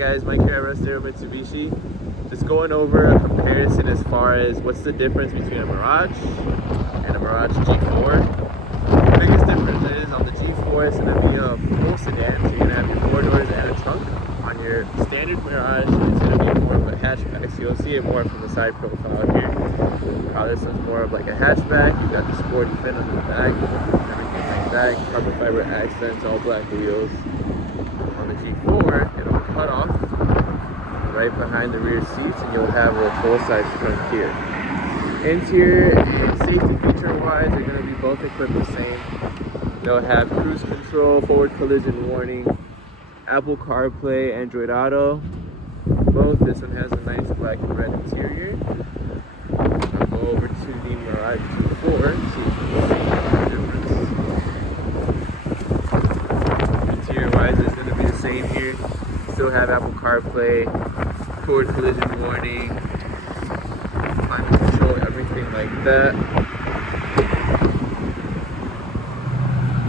guys, Mike here at Russ Darrow Mitsubishi. Just going over a comparison as far as what's the difference between a Mirage and a Mirage G4. The biggest difference is on the G4 it's going to be a full sedan, so you're going to have your 4 doors and a trunk. On your standard Mirage it's going to be more of a hatchback, so you'll see it more from the side profile here. This one's more of like a hatchback. You got the sporty fin on the back, everything like that. Carbon fiber accents, all black wheels. On the G4, it'll cut off right behind the rear seats, and you'll have a full-size trunk here. Interior, safety feature-wise, they're going to be both equipped the same. They'll have cruise control, forward collision warning, Apple CarPlay, Android Auto. This one has a nice black and red interior. I'll go over to the Mirage G4 and see if you can see the difference. Interior-wise, it's going to be the same here. Still have Apple CarPlay, forward collision warning, climate control, everything like that.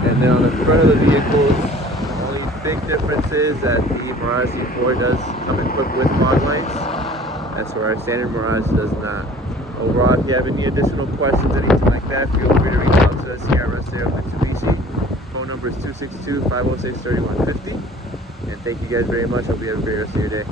And then on the front of the vehicle, the only big difference is that the Mirage G4 does come equipped with fog lights. That's where our standard Mirage does not. Overall, if you have any additional questions, anything like that, feel free to reach out to us here at Russ Darrow Mitsubishi. Phone number is 262-506-3150. And thank you guys very much. Hope you have a great rest of your day.